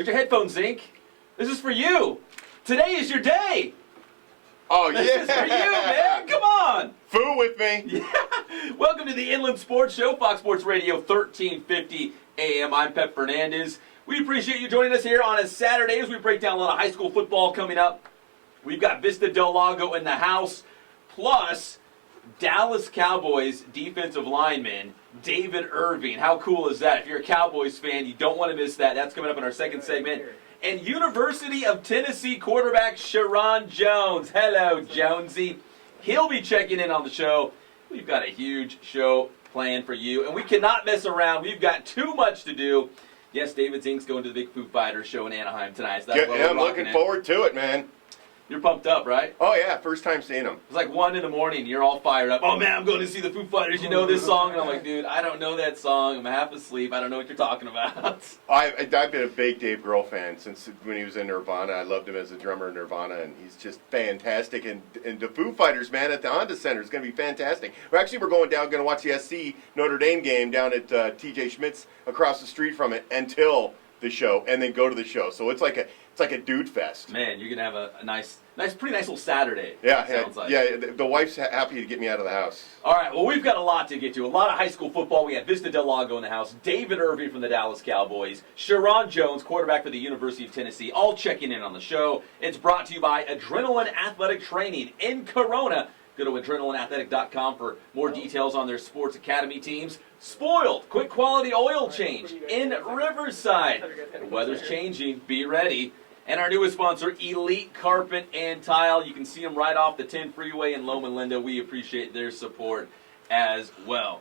Where's your headphones, Zink? This is for you. Today is your day. Oh, This yeah. is for you, man. Come on. Fool with me. Yeah. Welcome to the Inland Sports Show, Fox Sports Radio, 1350 AM. I'm Pep Fernandez. We appreciate you joining us here on a Saturday as we break down a lot of high school football coming up. We've got Vista del Lago in the house, plus Dallas Cowboys defensive lineman David Irving. How cool is that? If you're a Cowboys fan, you don't want to miss that. That's coming up in our second segment. And University of Tennessee quarterback Sheriron Jones. Hello, Jonesy. He'll be checking in on the show. We've got a huge show planned for you, and we cannot mess around. We've got too much to do. Yes, David Zink's going to the Big Foo Fighters show in Anaheim tonight. So Yeah, I'm looking forward to it, man. You're pumped up, right? Oh, yeah, first time seeing them. It's like 1 in the morning. You're all fired up. Oh, man, I'm going to see the Foo Fighters. You know this song? And I'm like, dude, I don't know that song. I'm half asleep. I don't know what you're talking about. I've been a big Dave Grohl fan since when he was in Nirvana. I loved him as a drummer in Nirvana, and he's just fantastic. And the Foo Fighters, man, at the Honda Center is going to be fantastic. We're going down, going to watch the SC Notre Dame game down at TJ Schmidt's across the street from it until the show, and then go to the show. So it's like a dude fest. Man, you're gonna have a pretty nice little Saturday. Yeah, sounds like. yeah. The wife's happy to get me out of the house. All right, well, we've got a lot to get to. A lot of high school football. We have Vista del Lago in the house. David Irving from the Dallas Cowboys. Sheriron Jones, quarterback for the University of Tennessee, all checking in on the show. It's brought to you by Adrenaline Athletic Training in Corona. Go to adrenalineathletic.com for more details on their sports academy teams. Spoiled, quick quality oil change in Riverside. The weather's changing. Be ready. And our newest sponsor, Elite Carpet and Tile. You can see them right off the 10 freeway in Loma Linda. We appreciate their support as well.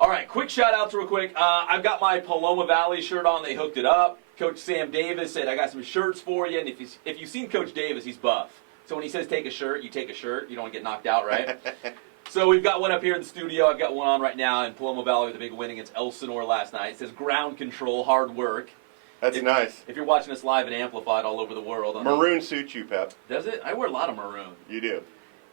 All right, quick shout-outs real quick. I've got my Paloma Valley shirt on. They hooked it up. Coach Sam Davis said, I got some shirts for you. And if you've seen Coach Davis, he's buff. So when he says take a shirt, you take a shirt. You don't get knocked out, right? So we've got one up here in the studio. I've got one on right now in Paloma Valley with a big win against Elsinore last night. It says ground control, hard work. That's nice. If you're watching us live and amplified all over the world. Maroon suits you, Pep. Does it? I wear a lot of maroon. You do.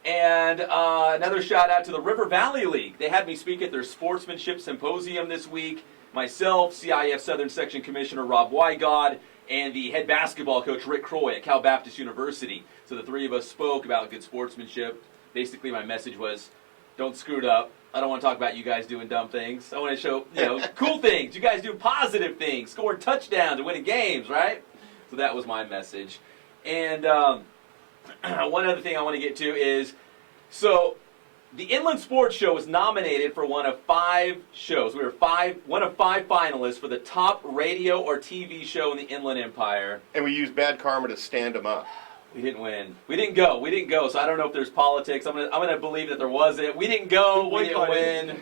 And another shout out to the River Valley League. They had me speak at their sportsmanship symposium this week. Myself, CIF Southern Section Commissioner Rob Wygod, and the head basketball coach Rick Croy at Cal Baptist University. So the three of us spoke about good sportsmanship. Basically, my message was, don't screw it up. I don't want to talk about you guys doing dumb things. I want to show, cool things. You guys do positive things, scoring touchdowns and winning games, right? So that was my message. And one other thing I want to get to is, so the Inland Sports Show was nominated for one of 5 shows. We were one of 5 finalists for the top radio or TV show in the Inland Empire. And we used bad karma to stand them up. We didn't win. We didn't go. So I don't know if there's politics. I'm gonna believe that there wasn't. We didn't go. We didn't win.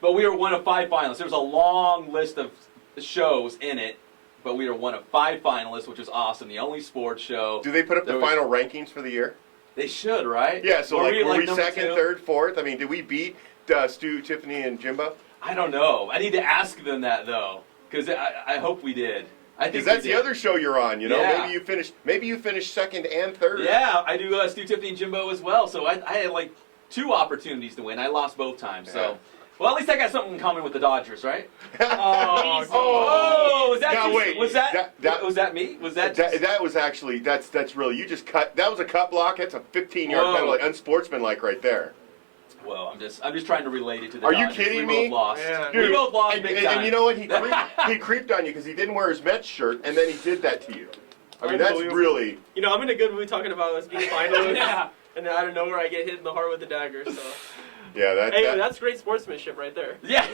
But we were one of 5 finalists. There was a long list of shows in it, but we were one of 5 finalists, which was awesome. The only sports show. Do they put up the final rankings for the year? They should, right? Yeah. So were we second, 2? third, fourth? I mean, did we beat Stu, Tiffany, and Jimbo? I don't know. I need to ask them that though, because I hope we did. Because that's the other show you're on, Yeah. Maybe you finished second and third. Yeah, I do Stu, Tiffany, and Jimbo as well. So I had like 2 opportunities to win. I lost both times. So, well, at least I got something in common with the Dodgers, right? Was that now, you? wait, Was that me? Was that? That was actually that's really you just cut. That was a cut block. That's a 15-yard penalty, unsportsmanlike right there. Well, I'm just trying to relate it to the Are Dodgers. you kidding me? me? Both lost. Yeah. We both lost big time. And you know what? He creeped on you because he didn't wear his Mets shirt, and then he did that to you. I mean, that's really... I'm in a good mood talking about us being finalists, and then out of nowhere I get hit in the heart with the dagger, so... Yeah, that's great sportsmanship right there. Yeah.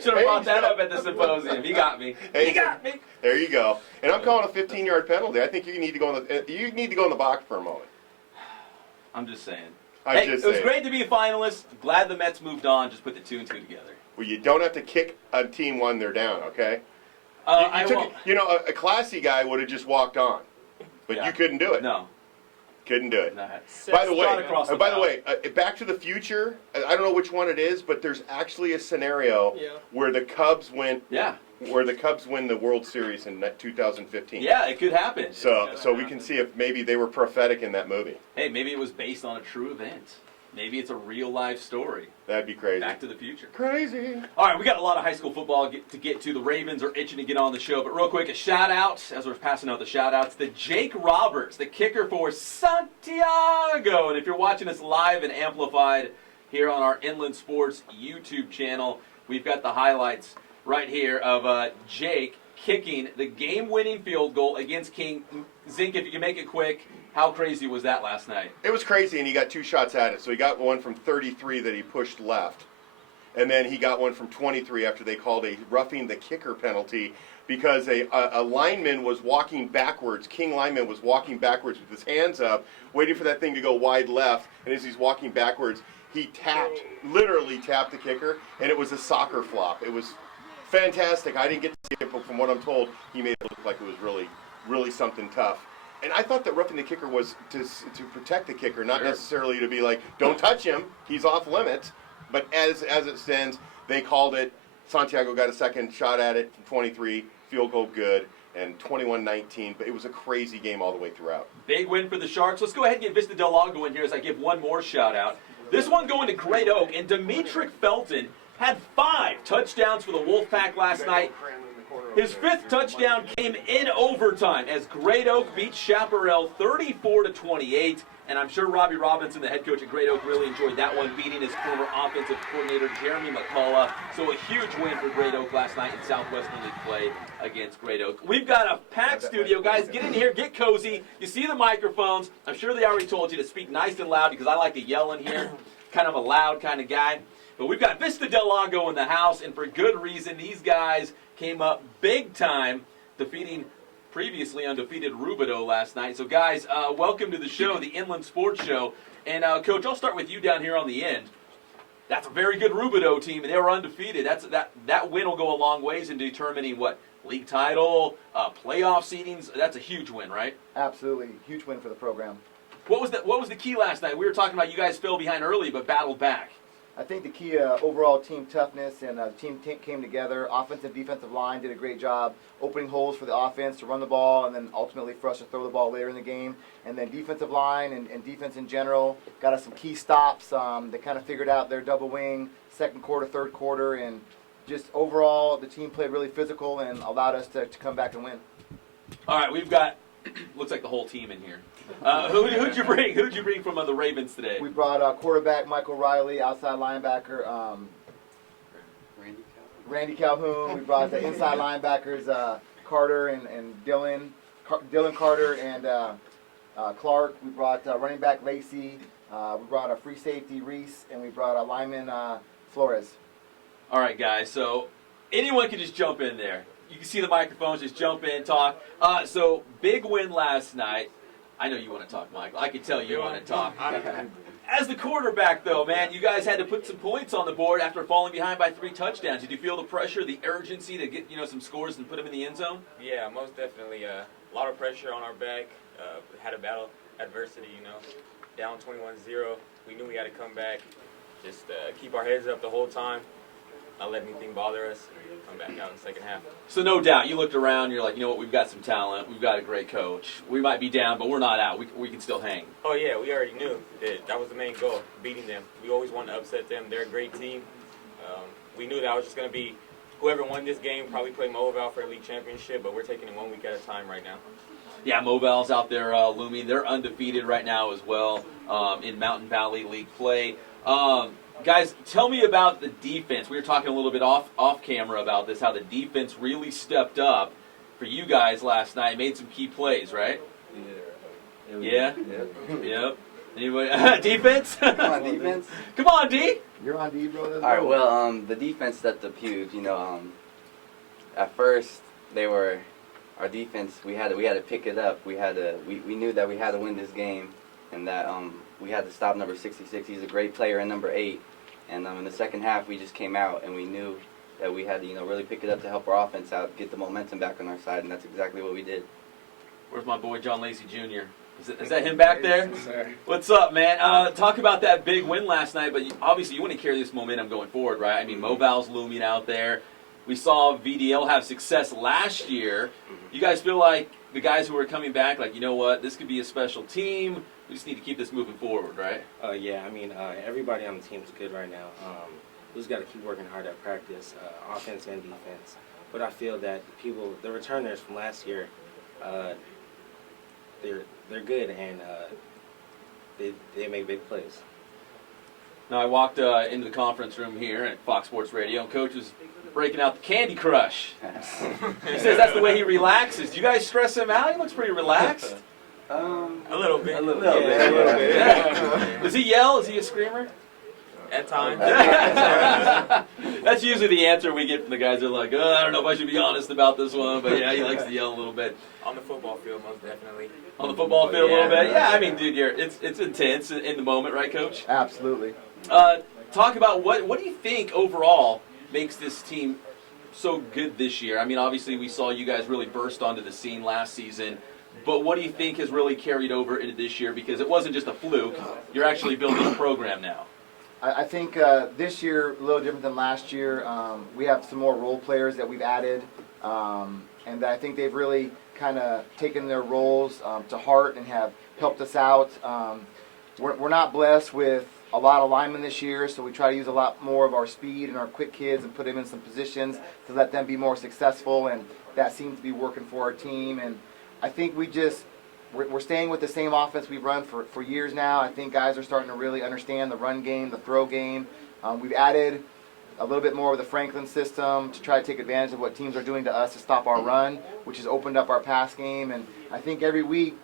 Should have brought that up at the symposium. He got me. He got me. There you go. And I'm calling a 15-yard penalty. I think you need to go in the box for a moment. I'm just saying. It was great to be a finalist. Glad the Mets moved on. Just put the 2 and 2 together. Well, you don't have to kick a team when they're down, okay? A classy guy would have just walked on, but you couldn't do it. No. Couldn't do it. No. By the way, Back to the Future, I don't know which one it is, but there's actually a scenario where the Cubs win. Yeah. Where the Cubs win the World Series in 2015. Yeah, it could happen. So we can see if maybe they were prophetic in that movie. Hey, maybe it was based on a true event. Maybe it's a real life story. That'd be crazy. Back to the Future. Crazy. All right, we got a lot of high school football to get to. The Ravens are itching to get on the show. But real quick, a shout-out, as we're passing out the shout-outs, to Jake Roberts, the kicker for Santiago. And if you're watching us live and amplified here on our Inland Sports YouTube channel, we've got the highlights right here of Jake kicking the game-winning field goal against King. Zink, if you can make it quick, how crazy was that last night? It was crazy, and he got 2 shots at it. So he got one from 33 that he pushed left, and then he got one from 23 after they called a roughing the kicker penalty because a lineman was walking backwards. King lineman was walking backwards with his hands up, waiting for that thing to go wide left, and as he's walking backwards, he literally tapped the kicker, and it was a soccer flop. It was fantastic. I didn't get to see it, but from what I'm told, he made it look like it was really, really something tough. And I thought that roughing the kicker was to protect the kicker, not necessarily to be like, don't touch him, he's off limits. But as it stands, they called it. Santiago got a second shot at it from 23, field goal good, and 21-19. But it was a crazy game all the way throughout. Big win for the Sharks. Let's go ahead and get Vista Del Lago in here as I give one more shout out. This one going to Great Oak, and Demetric Felton had 5 touchdowns for the Wolfpack last night. His 5th touchdown came in overtime as Great Oak beat Chaparral 34-28. And I'm sure Robbie Robinson, the head coach at Great Oak, really enjoyed that one, beating his former offensive coordinator, Jeremy McCullough. So a huge win for Great Oak last night in Southwestern League play against Great Oak. We've got a packed studio. Guys, get in here, get cozy. You see the microphones. I'm sure they already told you to speak nice and loud because I like to yell in here. Kind of a loud kind of guy. But we've got Vista Del Lago in the house, and for good reason. These guys came up big time, defeating previously undefeated Rubidoux last night. So, guys, welcome to the show, the Inland Sports Show. And, Coach, I'll start with you down here on the end. That's a very good Rubidoux team, and they were undefeated. That win will go a long ways in determining what league title, playoff seedings. That's a huge win, right? Absolutely, huge win for the program. What was the key last night? We were talking about you guys fell behind early but battled back. I think the key overall team toughness and team came together. Offensive, defensive line did a great job opening holes for the offense to run the ball and then ultimately for us to throw the ball later in the game. And then defensive line and defense in general got us some key stops. They kind of figured out their double wing, second quarter, third quarter, and just overall the team played really physical and allowed us to come back and win. All right, we've got, looks like the whole team in here. Who'd you bring? Who'd you bring from the Ravens today? We brought quarterback Michael Riley, outside linebacker Randy Calhoun. We brought the inside linebackers Carter and Dylan Carter and Clark. We brought running back Lacey. We brought a free safety Reese, and we brought a lineman Flores. All right, guys. So anyone can just jump in there. You can see the microphones. Just jump in, talk. So big win last night. I know you want to talk, Michael. I can tell you want to talk. As the quarterback, though, man, you guys had to put some points on the board after falling behind by 3 touchdowns. Did you feel the pressure, the urgency to get some scores and put them in the end zone? Yeah, most definitely. A lot of pressure on our back. Had to battle adversity, down 21-0. We knew we had to come back. Just keep our heads up the whole time. Not let anything bother us. Come back out in the second half. So no doubt, you looked around, you're like, you know what, we've got some talent, we've got a great coach. We might be down, but we're not out. We can still hang. Oh, yeah, we already knew. That was the main goal, beating them. We always wanted to upset them. They're a great team. We knew that was just going to be whoever won this game, probably play Moval for a league championship, but we're taking it 1 week at a time right now. Yeah, Moval's out there looming. They're undefeated right now as well in Mountain Valley League play. Guys, tell me about the defense. We were talking a little bit off camera about this, how the defense really stepped up for you guys last night, made some key plays, right? Yeah? Yep. Anybody? Defense? Come on, defense. Come on, D. You're on D, bro. All right. Well, the defense stepped up huge. At first our defense. We had to pick it up. We knew that we had to win this game, and that we had to stop number 66. He's a great player, and number 8. And in the second half, we just came out, and we knew that we had to really pick it up to help our offense out, get the momentum back on our side, and that's exactly what we did. Where's my boy John Lacey Jr.? Is that him back there? What's up, man? Talk about that big win last night, but obviously you want to carry this momentum going forward, right? I mean, Moval's looming out there. We saw VDL have success last year. You guys feel like the guys who are coming back, like, you know what, this could be a special team? We just need to keep this moving forward, right? Yeah, I mean, everybody on the team is good right now. We just got to keep working hard at practice, offense and defense. But I feel that the returners from last year, they're good and they make big plays. Now, I walked into the conference room here at Fox Sports Radio, and Coach was breaking out the Candy Crush. He says that's the way he relaxes. Do you guys stress him out? He looks pretty relaxed. A little bit. A little bit. Yeah. Does he yell? Is he a screamer? At times. That's usually the answer we get from the guys. They're like, I don't know if I should be honest about this one, but yeah, he likes to yell a little bit. On the football field, most definitely. On the football field a little Yeah. bit? Yeah, I mean, dude, it's intense in the moment, right, Coach? Absolutely. Talk about what do you think overall makes this team so good this year? I mean, obviously we saw you guys really burst onto the scene last season, but what do you think has really carried over into this year? Because it wasn't just a fluke. You're actually building a program now. I think this year, a little different than last year. We have some more role players that we've added, and I think they've really kind of taken their roles to heart and have helped us out. We're not blessed with a lot of linemen this year, so we try to use a lot more of our speed and our quick kids and put them in some positions to let them be more successful, and that seems to be working for our team. And I think we're staying with the same offense we've run for years now. I think guys are starting to really understand the run game, the throw game. We've added a little bit more of the Franklin system to try to take advantage of what teams are doing to us to stop our run, which has opened up our pass game. And I think every week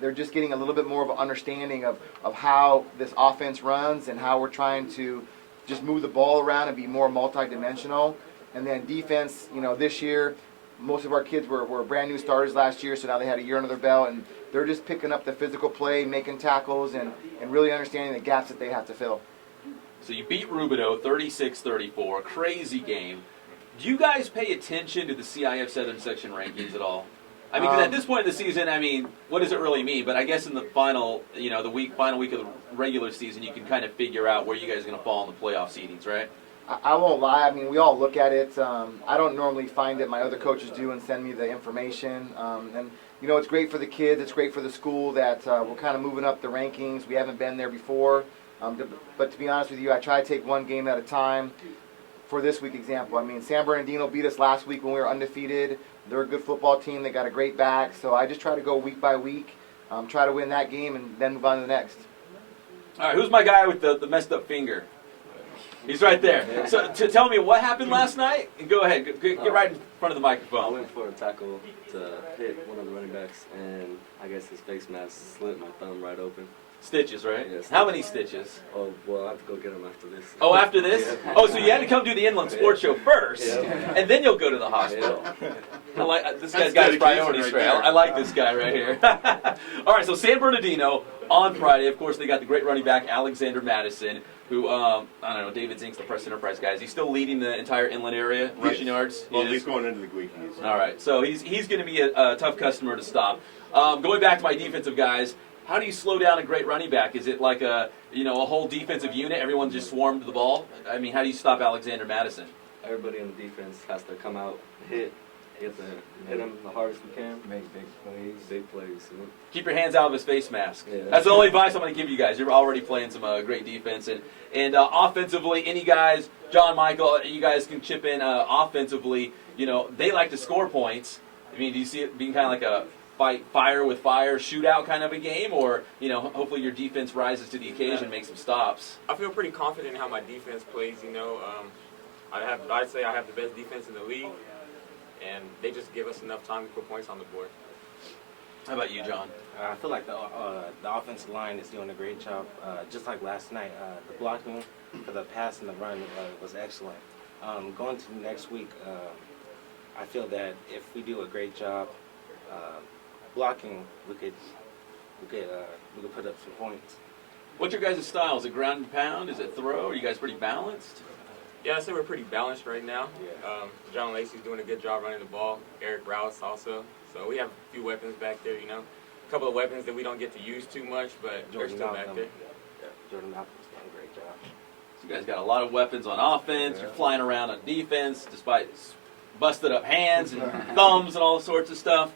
they're just getting a little bit more of an understanding of how this offense runs and how we're trying to just move the ball around and be more multidimensional. And then defense, this year, most of our kids were brand new starters last year, so now they had a year under their belt, and they're just picking up the physical play, making tackles, and really understanding the gaps that they have to fill. So you beat Rubidoux 36-34, crazy game. Do you guys pay attention to the CIF Southern Section rankings at all? I mean, 'cause at this point in the season, I mean, what does it really mean? But I guess in the final week of the regular season, you can kind of figure out where you guys are going to fall in the playoff seedings, right? I won't lie. I mean, we all look at it. I don't normally find it. My other coaches do and send me the information. And it's great for the kids. It's great for the school that we're kind of moving up the rankings. We haven't been there before. But to be honest with you, I try to take one game at a time. For this week example, I mean, San Bernardino beat us last week when we were undefeated. They're a good football team. They got a great back. So I just try to go week by week, try to win that game, and then move on to the next. All right, who's my guy with the messed up finger? He's right there. So tell me what happened last night, and go ahead. Get right in front of the I microphone. went for a tackle to hit one of the running backs, and I guess his face mask slit my thumb right open. Stitches, right? Yes. How many stitches? Oh, well, I have to go get him after this. Oh, after this? Yeah. Oh, so you had to come do the Inland Sports Show first, Yeah. and then you'll go to the hospital. Yeah. I like this That's guy's got his dedication priorities right straight. there. I like this guy right here. All right, so San Bernardino on Friday. Of course, they got the great running back Alexander Madison, who I don't know. David Zink's the Press Enterprise guy. Is he still leading the entire inland area rushing yards? Well, He he's is? going into the Gleekies. All right, so he's going to be a tough customer to stop. Going back to my defensive guys, how do you slow down a great running back? Is it like a whole defensive unit? Everyone just swarmed the ball. I mean, how do you stop Alexander Madison? Everybody on the defense has to come out, hit him the hardest we can. Make big plays. Big plays. You know? Keep your hands out of his face mask. Yeah. That's the only advice I'm going to give you guys. You're already playing some great defense. And offensively, any guys, John, Michael, you guys can chip in offensively. They like to score points. I mean, do you see it being kind of like a fire with fire shootout kind of a game? Or, hopefully your defense rises to the occasion and makes some stops? I feel pretty confident in how my defense plays. I'd say I have the best defense in the league, and they just give us enough time to put points on the board. How about you, John? I feel like the offensive line is doing a great job. Just like last night, the blocking for the pass and the run was excellent. Going to next week, I feel that if we do a great job blocking, we could put up some points. What's your guys' style? Is it ground and pound? Is it throw? Are you guys pretty balanced? Yeah, I'd say we're pretty balanced right now. John Lacey's doing a good job running the ball. Eric Rouse also. So we have a few weapons back there, A couple of weapons that we don't get to use too much, but they're still back there. Jordan Malcolm's done a great job. So you guys got a lot of weapons on offense. You're flying around on defense despite busted up hands and thumbs and all sorts of stuff.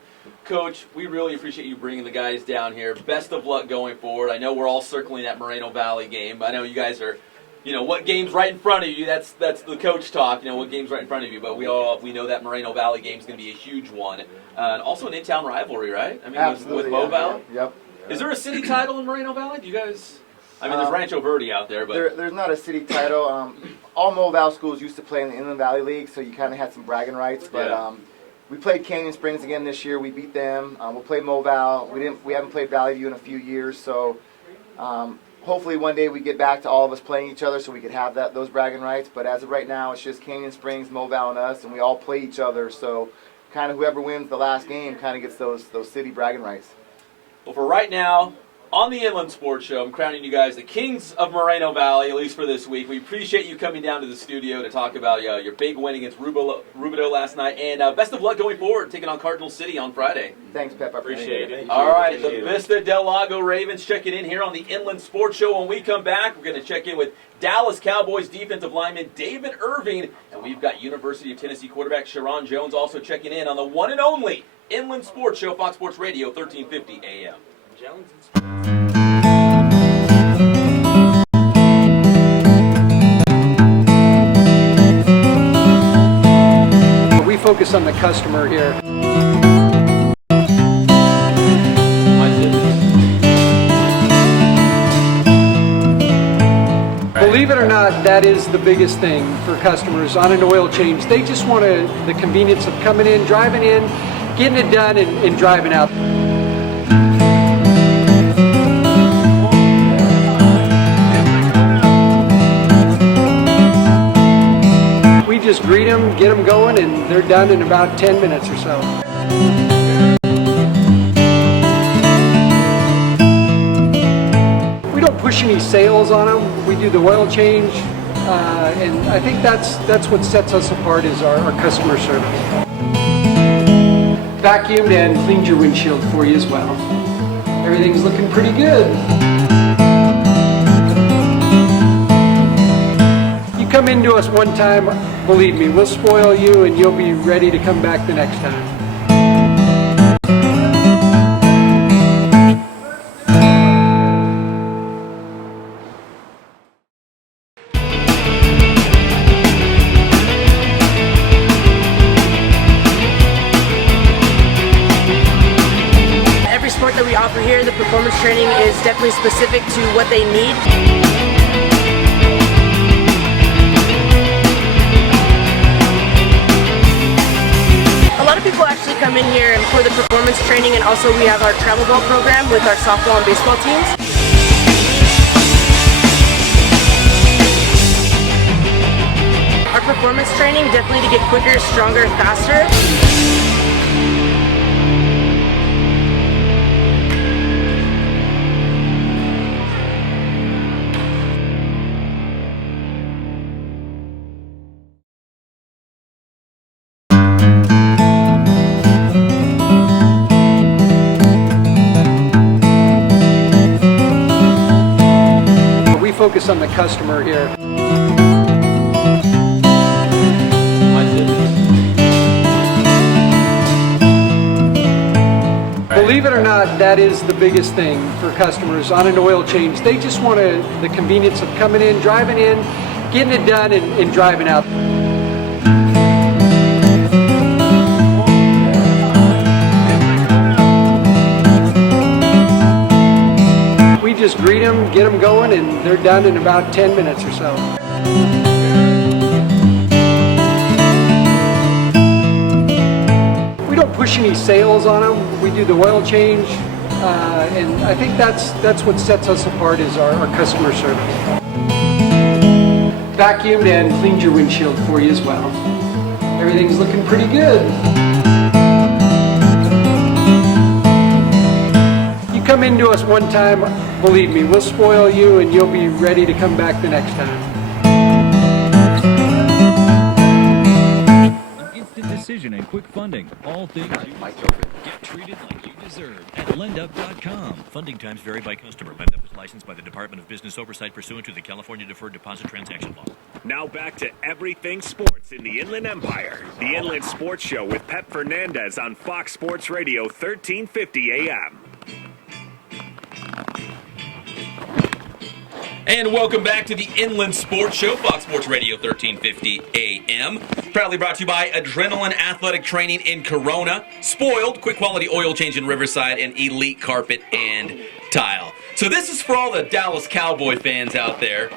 Coach, we really appreciate you bringing the guys down here. Best of luck going forward. I know we're all circling that Moreno Valley game. I know you guys are, what game's right in front of you. That's the coach talk. What game's right in front of you. But we know that Moreno Valley game's going to be a huge one, and also an in-town rivalry, right? I mean, Absolutely, with Moval. Yep. Is there a city title in Moreno Valley? Do you guys? I mean, there's Rancho Verde out there, but there's not a city title. All Moval schools used to play in the Inland Valley League, so you kind of had some bragging rights. But Yeah. we played Canyon Springs again this year. We beat them. We'll play Moval. We haven't played Valley View in a few years, so hopefully one day we get back to all of us playing each other, so we could have those bragging rights. But as of right now, it's just Canyon Springs, Moval, and us, and we all play each other. So kind of whoever wins the last game kind of gets those city bragging rights. well, for right now, on the Inland Sports Show, I'm crowning you guys the kings of Moreno Valley, at least for this week. We appreciate you coming down to the studio to talk about your big win against Rubidoux last night, and best of luck going forward, taking on Cardinal City on Friday. Thanks, Pep. I appreciate it. All right, the Vista del Lago Ravens checking in here on the Inland Sports Show. When we come back, we're going to check in with Dallas Cowboys defensive lineman David Irving, and we've got University of Tennessee quarterback Sheriron Jones also checking in on the one and only Inland Sports Show, Fox Sports Radio, 1350 AM. Jones. We focus on the customer here. Believe it or not, that is the biggest thing for customers on an oil change. They just want the convenience of coming in, driving in, getting it done, and driving out. We just greet them, get them going, and they're done in about 10 minutes or so. We don't push any sales on them. We do the oil change, and I think that's what sets us apart is our customer service. Vacuumed and cleaned your windshield for you as well. Everything's looking pretty good. You come into us one time, believe me, we'll spoil you and you'll be ready to come back the next time. Every sport that we offer here, the performance training is definitely specific to what they need. A lot of people actually come in here for the performance training, and also we have our travel ball program with our softball and baseball teams. Our performance training definitely to get quicker, stronger, faster. We focus on the customer here. Believe it or not, that is the biggest thing for customers on an oil change. They just want the convenience of coming in, driving in, getting it done, and driving out. We just greet them, get them going, and they're done in about 10 minutes or so. We don't push any sales on them. We do the oil change, and I think that's what sets us apart is our customer service. Vacuumed and cleaned your windshield for you as well. Everything's looking pretty good. You come into us one time, believe me, we'll spoil you and you'll be ready to come back the next time. instant decision and quick funding. All things you get treated like you deserve at lendup.com. Funding times vary by customer. LendUp is licensed by the Department of Business Oversight pursuant to the California Deferred Deposit Transaction Law. Now back to everything sports in the Inland Empire. The Inland Sports Show with Pep Fernandez on Fox Sports Radio 1350 AM. And welcome back to the Inland Sports Show, Fox Sports Radio 1350 AM. Proudly brought to you by Adrenaline Athletic Training in Corona, Spoiled, quick quality oil change in Riverside, and Elite Carpet and Tile. So this is for all the Dallas Cowboy fans out there.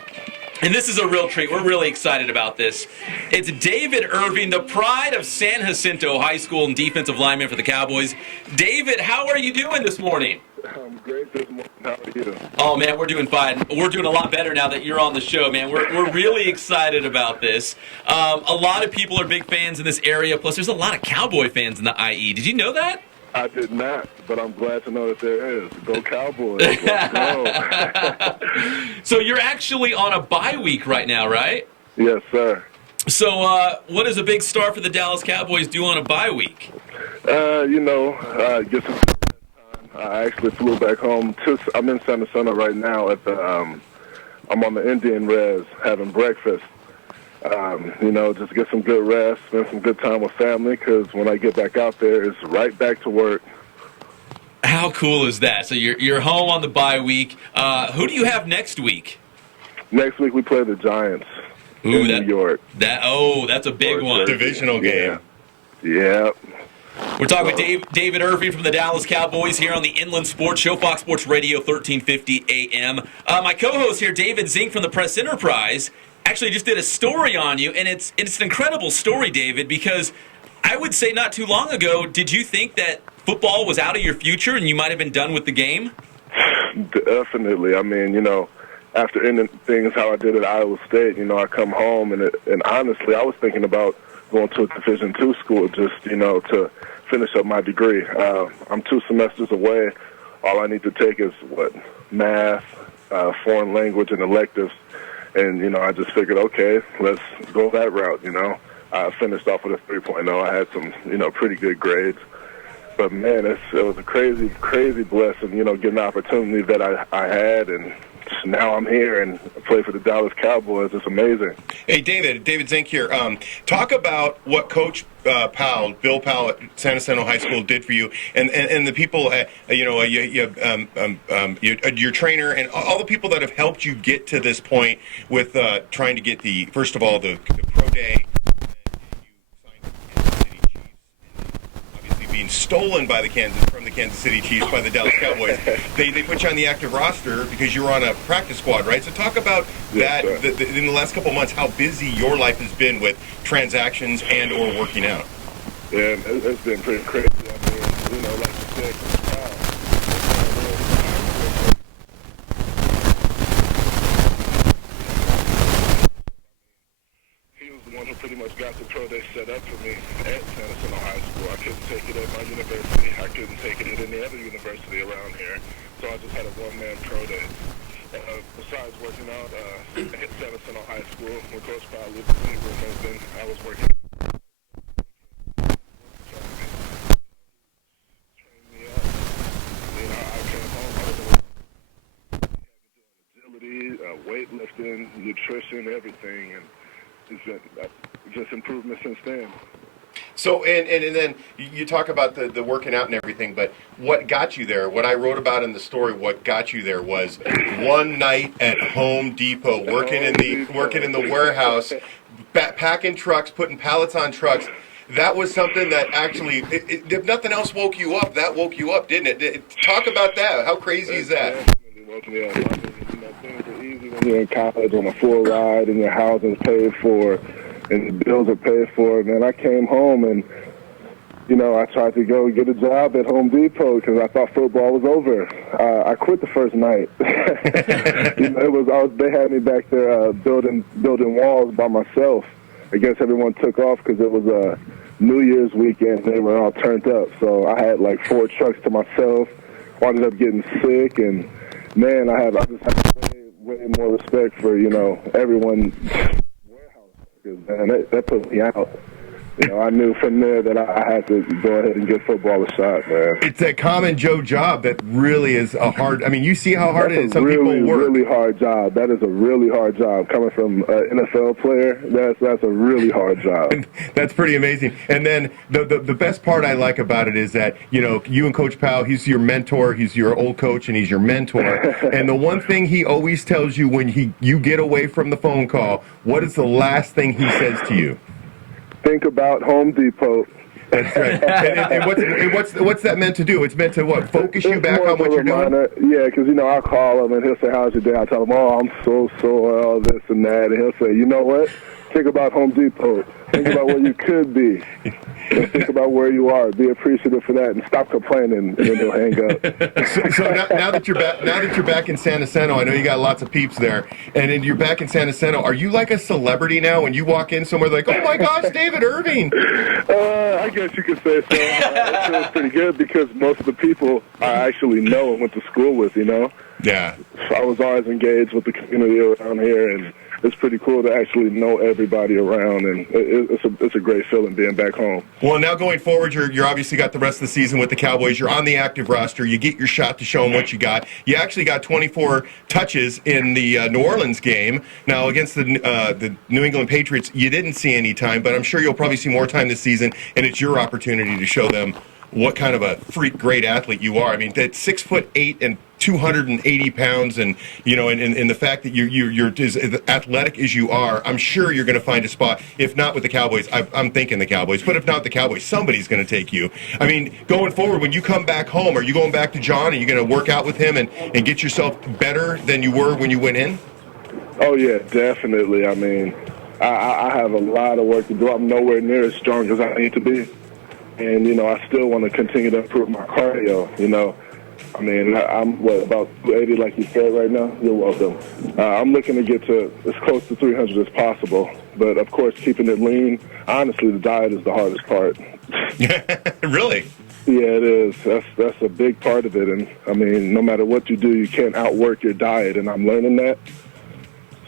And this is a real treat. We're really excited about this. It's David Irving, the pride of San Jacinto High School and defensive lineman for the Cowboys. David, how are you doing this morning? I'm great this morning. How are you? Oh, man, we're doing fine. We're doing a lot better now that you're on the show, man. We're really excited about this. A lot of people are big fans in this area, plus there's a lot of Cowboy fans in the IE. Did you know that? I did not, but I'm glad to know that there is. Go Cowboys. Let's go. So you're actually on a bye week right now, right? Yes, sir. So what does a big star for the Dallas Cowboys do on a bye week? Get some time. I actually flew back home. I'm in San Jacinto right now at the. I'm on the Indian Res having breakfast. Just get some good rest, spend some good time with family, because when I get back out there, it's right back to work. How cool is that? So you're home on the bye week. Who do you have next week? Next week we play the Giants in New York. That's a big one. Divisional game. Yeah. We're talking with David Irving from the Dallas Cowboys here on the Inland Sports Show, Fox Sports Radio 1350 AM. My co-host here, David Zink from the Press Enterprise, actually just did a story on you, and it's an incredible story, David, because I would say not too long ago, did you think that football was out of your future and you might have been done with the game? Definitely. I mean, after ending things how I did at Iowa State, I come home, and honestly, I was thinking about going to a Division II school just, to finish up my degree. I'm 2 semesters away. All I need to take is, math, foreign language, and electives. And, I just figured, okay, let's go that route, I finished off with a 3.0. I had some, pretty good grades. But, man, it was a crazy, crazy blessing, getting the opportunity that I had, and now I'm here and play for the Dallas Cowboys. It's amazing. Hey, David Zink here. Talk about what Coach Bill Powell at San Jacinto High School did for you, and the people, your trainer, and all the people that have helped you get to this point with trying to get first of all, the pro day. Being stolen by from the Kansas City Chiefs by the Dallas Cowboys. They put you on the active roster because you were on a practice squad, right? So talk about that in the last couple of months, how busy your life has been with transactions and or working out. Yeah, it's been pretty crazy. I mean, like you said, who pretty much got the pro day set up for me at San Jacinto High School. I couldn't take it at my university. I couldn't take it at any other university around here. So I just had a one-man pro day. Besides working out at San Jacinto High School, when Coach Powell lived in the room open, I was working. Trained me up. I came home. I was doing agility, weightlifting, nutrition, everything, and it's been just improvement since then. So, and then you talk about the working out and everything, but what got you there, what I wrote about in the story, what got you there was one night at Home Depot, working in the warehouse, packing trucks, putting pallets on trucks. That was something that actually, if nothing else woke you up, that woke you up, didn't it? Talk about that. How crazy is that? Woke me up. Things are easy when you're in college on a full ride and your housing's paid for and the bills are paid for. And then I came home and, I tried to go get a job at Home Depot because I thought football was over. I quit the first night. They had me back there building walls by myself. I guess everyone took off because it was a New Year's weekend. They were all turned up. So I had like 4 trucks to myself. Ended up getting sick, and man, I just have way more respect for everyone warehouse, because man, that put me out. I knew from there that I had to go ahead and give football a shot, man. It's that common Joe job that really is a hard. I mean, you see how hard it is. Some people work. Really hard job. That is a really hard job. Coming from an NFL player, that's a really hard job. That's pretty amazing. And then the best part I like about it is that you and Coach Powell, he's your mentor, he's your old coach, and he's your mentor. And the one thing he always tells you when you get away from the phone call, what is the last thing he says to you? Think about Home Depot. That's right. And what's that meant to do? It's meant to what? Focus you back on what you're doing? Yeah, because, I'll call him and he'll say, how's your day? I'll tell him, I'm so sore, this and that. And he'll say, you know what? Think about Home Depot. Think about where you could be. And think about where you are. Be appreciative for that, and stop complaining. And then he'll hang up. So now that you're back in San Jacinto, I know you got lots of peeps there, and you're back in San Jacinto. Are you like a celebrity now? When you walk in somewhere, they're like, oh my gosh, David Irving. I guess you could say so. It feels pretty good because most of the people I actually know and went to school with. Yeah. So I was always engaged with the community around here, and it's pretty cool to actually know everybody around, and it's a great feeling being back home. Well, now going forward, you're obviously got the rest of the season with the Cowboys. You're on the active roster. You get your shot to show them what you got. You actually got 24 touches in the New Orleans game. Now, against the New England Patriots, you didn't see any time, but I'm sure you'll probably see more time this season, and it's your opportunity to show them what kind of a freak great athlete you are. I mean, that 6'8" and 280 pounds, and and the fact that you're as athletic as you are, I'm sure you're going to find a spot. If not with the Cowboys, I'm thinking the Cowboys, but if not the Cowboys, somebody's going to take you. I mean, going forward, when you come back home, are you going back to John? Are you going to work out with him and get yourself better than you were when you went in? Oh yeah, definitely. I mean, I have a lot of work to do. I'm nowhere near as strong as I need to be, and I still want to continue to improve my cardio. I mean, I'm, about 280 like you said right now? You're welcome. I'm looking to get to as close to 300 as possible. But, of course, keeping it lean, honestly, the diet is the hardest part. Really? Yeah, it is. That's a big part of it. And, I mean, no matter what you do, you can't outwork your diet, and I'm learning that.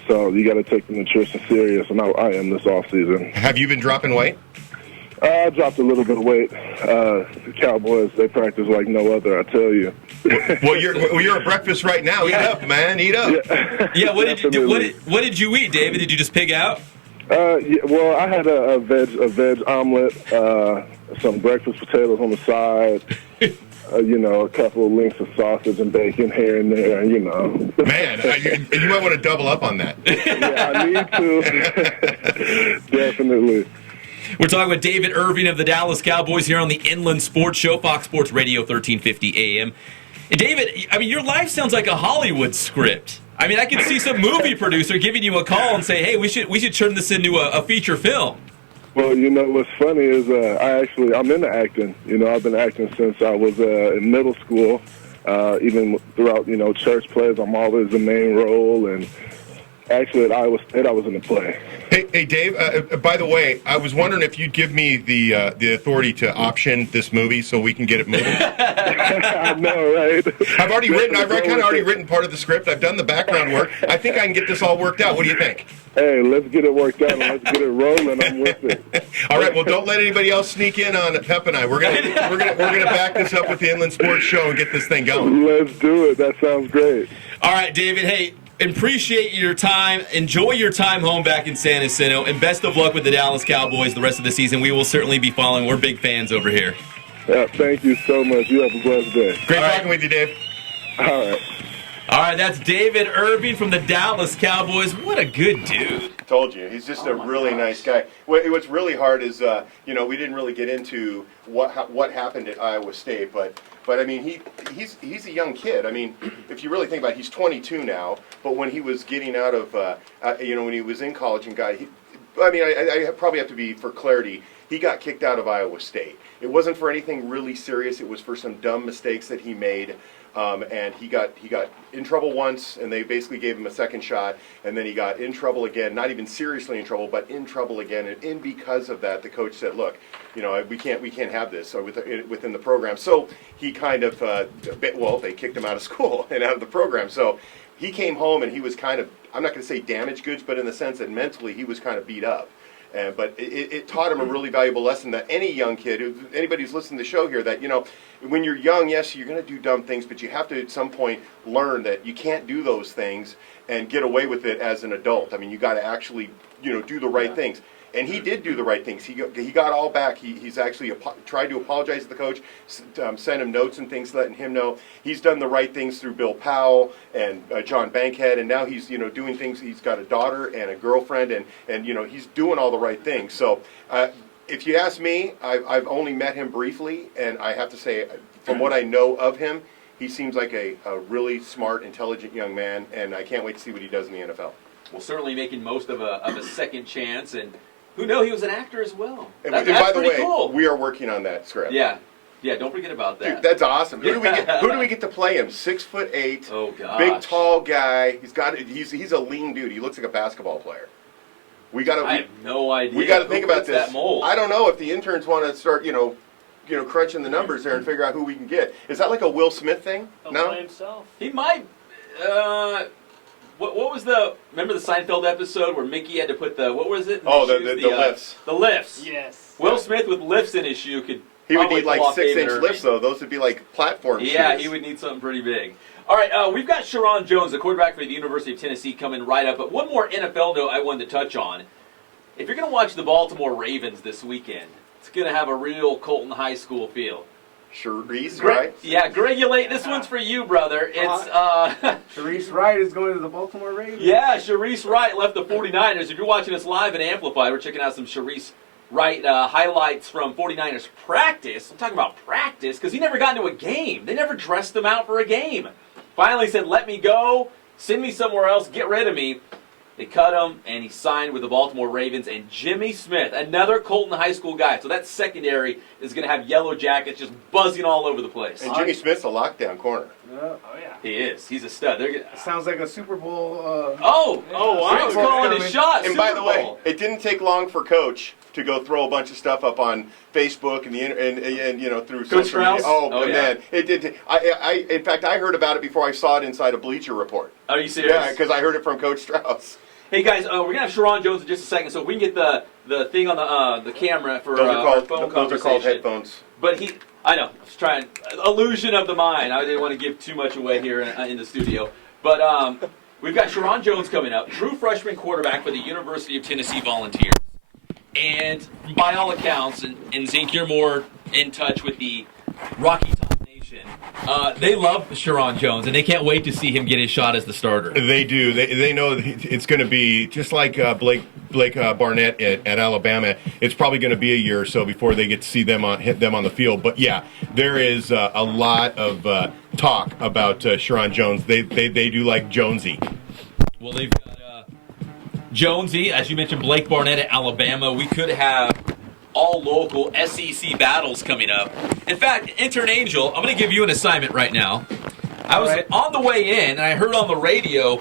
So you got to take the nutrition serious, and I am this offseason. Have you been dropping weight? I dropped a little bit of weight. The Cowboys, they practice like no other, I tell you. Well, you're at breakfast right now. Eat up, man. Eat up. Yeah. What did you do? What did you eat, David? Did you just pig out? Yeah, well, I had a veg omelet, some breakfast potatoes on the side. A couple of links of sausage and bacon here and there, Man, you might want to double up on that. Yeah, I need to. Definitely. We're talking with David Irving of the Dallas Cowboys here on the Inland Sports Show, Fox Sports Radio, 1350 AM. And David, I mean, your life sounds like a Hollywood script. I mean, I could see some movie producer giving you a call and say, hey, we should turn this into a feature film. Well, what's funny is I'm into acting. I've been acting since I was in middle school. Even throughout, church plays, I'm always the main role. And actually at Iowa State, I was in a play. Hey, Dave. By the way, I was wondering if you'd give me the authority to option this movie so we can get it moving. I know, right? I've kind of already written part of the script. I've done the background work. I think I can get this all worked out. What do you think? Hey, let's get it worked out and let's get it rolling. I'm with it. All right. Well, don't let anybody else sneak in on Pep and I. We're gonna back this up with the Inland Sports Show and get this thing going. Let's do it. That sounds great. All right, David. Hey. Appreciate your time. Enjoy your time home back in San Jacinto, and best of luck with the Dallas Cowboys the rest of the season. We will certainly be following. We're big fans over here. Yeah, thank you so much. You have a blessed day. Great talking with you, Dave. All right, that's David Irving from the Dallas Cowboys. What a good dude. Told you, he's just a really nice guy. What's really hard is, we didn't really get into what happened at Iowa State, but I mean, he's a young kid. I mean, if you really think about it, he's 22 now. But when he was getting out of, when he was in college and I probably have to be, for clarity, he got kicked out of Iowa State. It wasn't for anything really serious. It was for some dumb mistakes that he made. And he got in trouble once, and they basically gave him a second shot, and then he got in trouble again, not even seriously in trouble, but in trouble again. And because of that, the coach said, look, we can't have this within the program. So he kind of, they kicked him out of school and out of the program. So he came home and he was kind of, I'm not going to say damaged goods, but in the sense that mentally he was kind of beat up. But it taught him a really valuable lesson that any young kid, anybody who's listening to the show here, that, when you're young, yes, you're going to do dumb things, but you have to at some point learn that you can't do those things and get away with it as an adult. I mean, you got to actually, do the right things. And he did do the right things. He got all back. He's actually tried to apologize to the coach, send him notes and things, letting him know he's done the right things through Bill Powell and John Bankhead, and now he's doing things. He's got a daughter and a girlfriend, and he's doing all the right things. So if you ask me, I've only met him briefly, and I have to say, from what I know of him, he seems like a really smart, intelligent young man, and I can't wait to see what he does in the NFL. Well, certainly making most of a second chance, and who knows, he was an actor as well. And That's by the pretty way, cool. we are working on that script. Yeah, don't forget about that. Dude, that's awesome. Who do we get to play him? 6'8". Oh gosh. Big tall guy. He's a lean dude. He looks like a basketball player. I have no idea. We got to think about this. That mold? I don't know if the interns want to start, crunching the numbers there and figure out who we can get. Is that like a Will Smith thing? No. himself. He might. What was remember the Seinfeld episode where Mickey had to put what was it? The lifts. The lifts. Yes. Will Smith with lifts in his shoe could. He would probably need like pull off 6-inch David lifts Irving. though. Those would be like platform shoes. Yeah, he would need something pretty big. All right, we've got Sheriron Jones, the quarterback for the University of Tennessee, coming right up. But one more NFL note I wanted to touch on. If you're going to watch the Baltimore Ravens this weekend, it's going to have a real Colton High School feel. Sharice, right? Yeah, Greg, this one's for you, brother. It's Sharice Wright is going to the Baltimore Ravens. Yeah, Sharice Wright left the 49ers. If you're watching us live and amplified, we're checking out some Sharice Wright highlights from 49ers practice. I'm talking about practice because he never got into a game. They never dressed him out for a game. Finally said, let me go, send me somewhere else, get rid of me. They cut him, and he signed with the Baltimore Ravens. And Jimmy Smith, another Colton High School guy. So that secondary is going to have yellow jackets just buzzing all over the place. And Jimmy Smith's a lockdown corner. Yeah. Oh yeah. He is. He's a stud. Sounds like a Super Bowl. Wow. He's calling his shot. And by the way, it didn't take long for Coach to go throw a bunch of stuff up on Facebook and through Coach social media. Strauss? Man, it did. In fact, I heard about it before I saw it inside a Bleacher Report. Are you serious? Yeah, because I heard it from Coach Strauss. Hey guys, we're gonna have Sheriron Jones in just a second, so if we can get the thing on the camera for Those our phone are conversation. called headphones. But I know, I was trying illusion of the mind. I didn't want to give too much away here in the studio. But we've got Sheriron Jones coming up, true freshman quarterback for the University of Tennessee Volunteers. And by all accounts, and Zink, you're more in touch with the Rocky Top Nation. They love Sheriron Jones, and they can't wait to see him get his shot as the starter. They do. They know it's going to be just like Blake Barnett at Alabama. It's probably going to be a year or so before they get to see hit them on the field. But yeah, there is a lot of talk about Sheriron Jones. They do like Jonesy. Well, they've got Jonesy, as you mentioned, Blake Barnett at Alabama. We could have all local SEC battles coming up. In fact, Intern Angel, I'm going to give you an assignment right now. I was on the way in, and I heard on the radio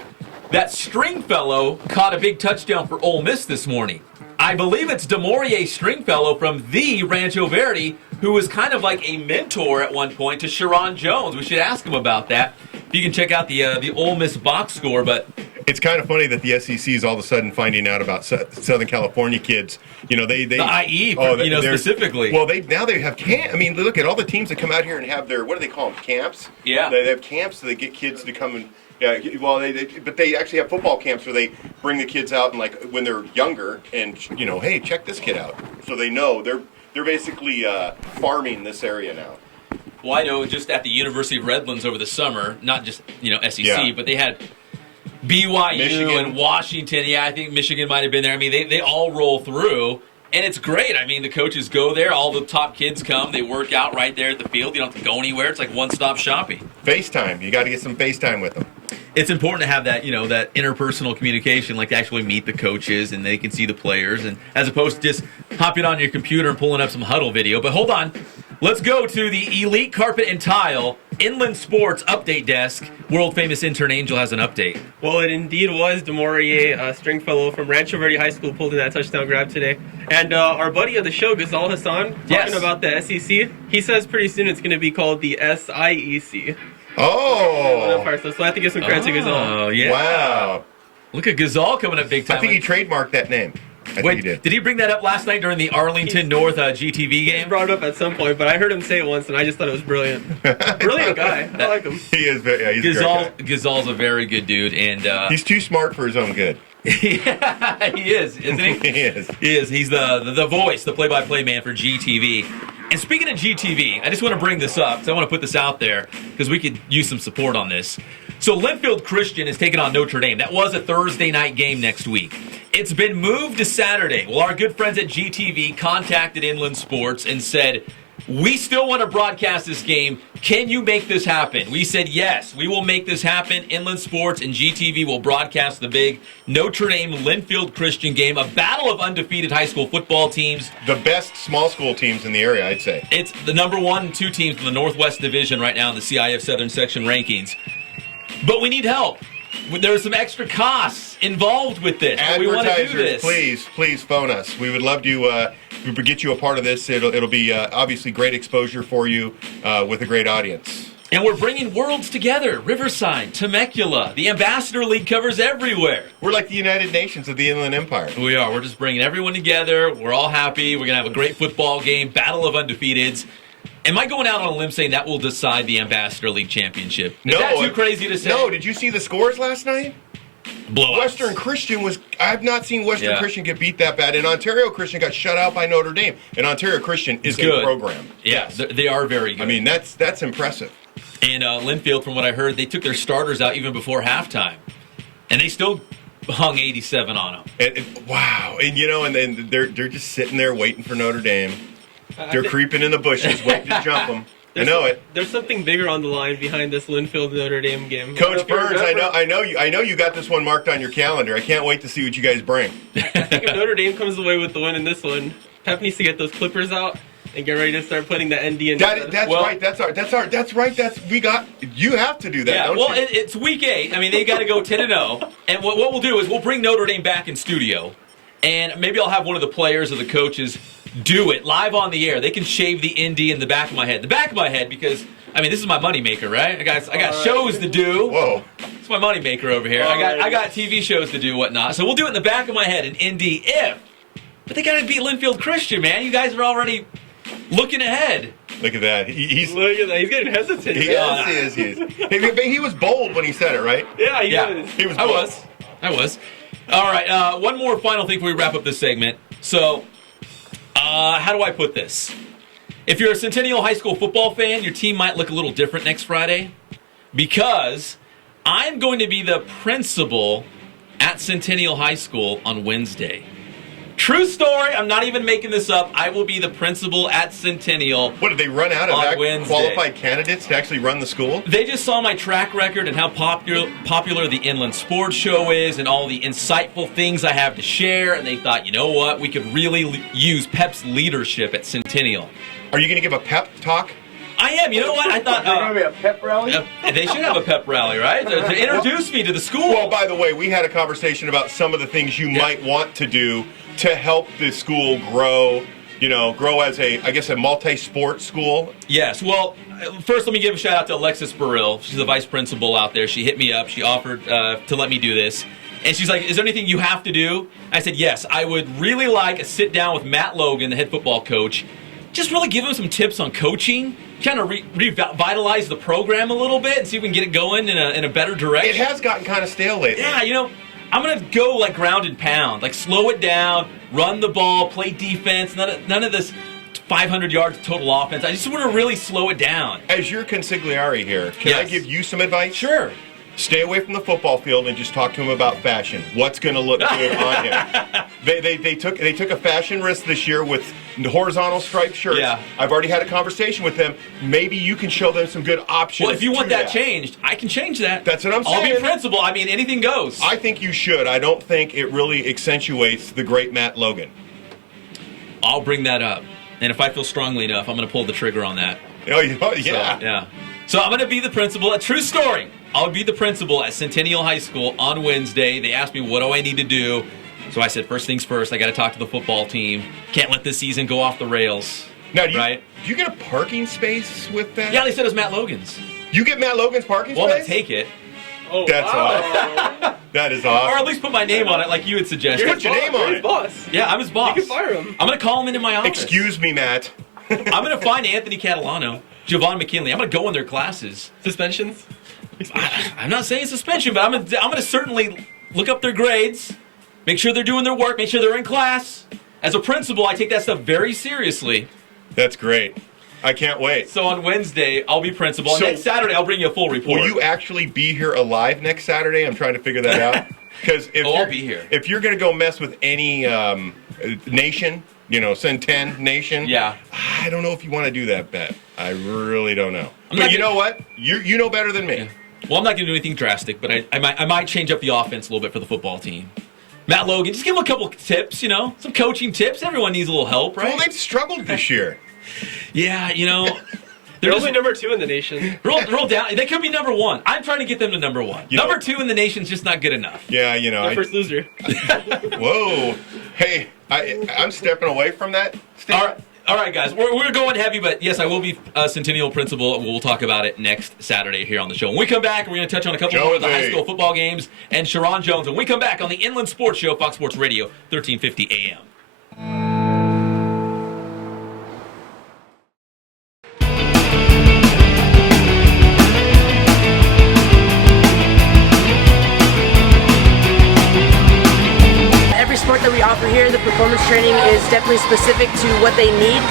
that Stringfellow caught a big touchdown for Ole Miss this morning. I believe it's DeMaurier Stringfellow from the Rancho Verde, who was kind of like a mentor at one point to Sheriron Jones. We should ask him about that. You can check out the Ole Miss box score, but it's kind of funny that the SEC is all of a sudden finding out about Southern California kids. The IE, specifically. Well, now they have camp. I mean, look at all the teams that come out here and have their, what do they call them, camps? Yeah. They have camps so they get kids to come and. Yeah, well, but they actually have football camps where they bring the kids out and like when they're younger and hey, check this kid out. So they know they're basically farming this area now. Well, I know just at the University of Redlands over the summer, not just SEC, but they had BYU Michigan. and Washington. Yeah, I think Michigan might have been there. I mean, they all roll through, and it's great. I mean, the coaches go there. All the top kids come. They work out right there at the field. You don't have to go anywhere. It's like one-stop shopping. FaceTime. You got to get some FaceTime with them. It's important to have that, that interpersonal communication, like to actually meet the coaches and they can see the players, and as opposed to just hopping on your computer and pulling up some huddle video. But hold on. Let's go to the Elite Carpet and Tile Inland Sports Update Desk. World-famous intern Angel has an update. Well, it indeed was DeMaurier Stringfellow from Rancho Verde High School pulled in that touchdown grab today. And our buddy of the show, Ghazal Hassan, talking about the SEC, he says pretty soon it's going to be called the SIEC. Oh! So I have to give some credit to Ghazal. Oh, yeah. Wow. Look at Ghazal coming up big time. I think he trademarked that name. I think he did. Did he bring that up last night during the Arlington North GTV He game? brought it up at some point, but I heard him say it once, and I just thought it was brilliant. Brilliant guy. I like him. He is. Yeah, he's a great guy. Gazal's a very good dude, and He's too smart for his own good. yeah, he is, isn't he? He is. He is. He's the voice, the play-by-play man for GTV. And speaking of GTV, I just want to bring this up because I want to put this out there because we could use some support on this. So Linfield Christian is taking on Notre Dame. That was a Thursday night game next week. It's been moved to Saturday. Well, our good friends at GTV contacted Inland Sports and said, we still want to broadcast this game. Can you make this happen? We said, yes, we will make this happen. Inland Sports and GTV will broadcast the big Notre Dame Linfield Christian game, a battle of undefeated high school football teams. The best small school teams in the area, I'd say. It's the number 1 and 2 teams from the Northwest Division right now in the CIF Southern Section rankings. But we need help. There are some extra costs involved with this. But we want to do this. Please phone us. We would love to get you a part of this. It'll be obviously great exposure for you with a great audience. And we're bringing worlds together. Riverside, Temecula, the Ambassador League covers everywhere. We're like the United Nations of the Inland Empire. We are. We're just bringing everyone together. We're all happy. We're going to have a great football game, battle of undefeateds. Am I going out on a limb saying that will decide the Ambassador League championship? Is that too crazy to say? No, did you see the scores last night? Blowouts. Western Christian I have not seen Western Christian get beat that bad. And Ontario Christian got shut out by Notre Dame. And Ontario Christian is a program. Yeah, they are very good. I mean, that's impressive. And Linfield, from what I heard, they took their starters out even before halftime. And they still hung 87 on them. Wow. And, and then they're just sitting there waiting for Notre Dame. They're creeping in the bushes, waiting to jump them. I know it. There's something bigger on the line behind this Linfield Notre Dame game. Coach Burns, I know you got this one marked on your calendar. I can't wait to see what you guys bring. I think if Notre Dame comes away with the win in this one, Pep needs to get those clippers out and get ready to start putting the ND in. That's right. You have to do that. Yeah. Don't Well, you? it's week 8. I mean, they got to go 10-0. And what we'll do is we'll bring Notre Dame back in studio, and maybe I'll have one of the players or the coaches do it live on the air. They can shave the ND in the back of my head. The back of my head, because I mean, this is my moneymaker, right? I got shows to do. Whoa. It's my moneymaker over here. I got TV shows to do, whatnot. So we'll do it in the back of my head, an ND but they got to beat Linfield Christian, man. You guys are already looking ahead. Look at that. He's getting hesitant. He is. He was bold when he said it, right? Yeah, he was. I was. All right. One more final thing before we wrap up this segment. So, how do I put this? If you're a Centennial High School football fan, your team might look a little different next Friday because I'm going to be the principal at Centennial High School on Wednesday. True story. I'm not even making this up. I will be the principal at Centennial. What, did they run out of qualified candidates to actually run the school? They just saw my track record and how popular the Inland Sports Show is and all the insightful things I have to share, and they thought, you know what, we could really use Pep's leadership at Centennial. Are you going to give a pep talk? I am. You know what? I thought... Is there going to be a pep rally? They should have a pep rally, right? To introduce me to the school. Well, by the way, we had a conversation about some of the things you might want to do to help the school grow, grow as a multi-sport school. Yes. Well, first let me give a shout out to Alexis Burrill. She's the vice principal out there. She hit me up. She offered to let me do this. And she's like, is there anything you have to do? I said, yes. I would really like a sit down with Matt Logan, the head football coach. Just really give him some tips on coaching, kind of revitalize the program a little bit and see if we can get it going in a better direction. It has gotten kind of stale lately. Yeah, I'm going to go like ground and pound, like slow it down, run the ball, play defense, none of this 500 yards total offense. I just want to really slow it down. As your consigliere here, can I give you some advice? Sure. Stay away from the football field and just talk to him about fashion. What's going to look good on him? They took a fashion risk this year with horizontal striped shirts. Yeah. I've already had a conversation with them. Maybe you can show them some good options. Well, if you want that changed, I can change that. That's what I'm saying. I'll be principal. I mean, anything goes. I think you should. I don't think it really accentuates the great Matt Logan. I'll bring that up. And if I feel strongly enough, I'm going to pull the trigger on that. Oh, yeah. So, yeah. So I'm going to be the principal. A true story. I'll be the principal at Centennial High School on Wednesday. They asked me, what do I need to do? So I said, first things first, I got to talk to the football team. Can't let this season go off the rails. Now, do you get a parking space with that? Yeah, they said it was Matt Logan's. You get Matt Logan's parking space? Well, I'm going to take it. Oh, That's wow. awesome. That is Or awesome. at least put my name on it like you had suggested. Put your name on You're his it. boss. Yeah, I'm his boss. You can fire him. I'm going to call him into my office. Excuse me, Matt. I'm going to find Anthony Catalano, Javon McKinley. I'm going to go in their classes. Suspensions? I'm not saying suspension, but I'm going to certainly look up their grades, make sure they're doing their work, make sure they're in class. As a principal, I take that stuff very seriously. That's great. I can't wait. So on Wednesday, I'll be principal. And So- next Saturday, I'll bring you a full report. Will you actually be here alive next Saturday? I'm trying to figure that out. Because if I'll be here. If you're going to go mess with any nation, send 10 nation. Yeah. I don't know if you want to do that bet. I really don't know. I'm But not you gonna- know what? You know better than me. Yeah. Well, I'm not going to do anything drastic, but I might change up the offense a little bit for the football team. Matt Logan, just give him a couple tips, some coaching tips. Everyone needs a little help, right? Well, they've struggled this year. Yeah, They're only number 2 in the nation. roll down. They could be number 1. I'm trying to get them to number 1. Number 2 in the nation's just not good enough. Yeah, Their first loser. Whoa. Hey, I'm stepping away from that. Steve. All right, guys. We're going heavy, but yes, I will be Centennial principal, and we'll talk about it next Saturday here on the show. When we come back, we're going to touch on a couple more of the high school football games and Sheriron Jones. When we come back on the Inland Sports Show, Fox Sports Radio, 1350 AM. Every sport that we offer here, the performance training is definitely specific to what they need.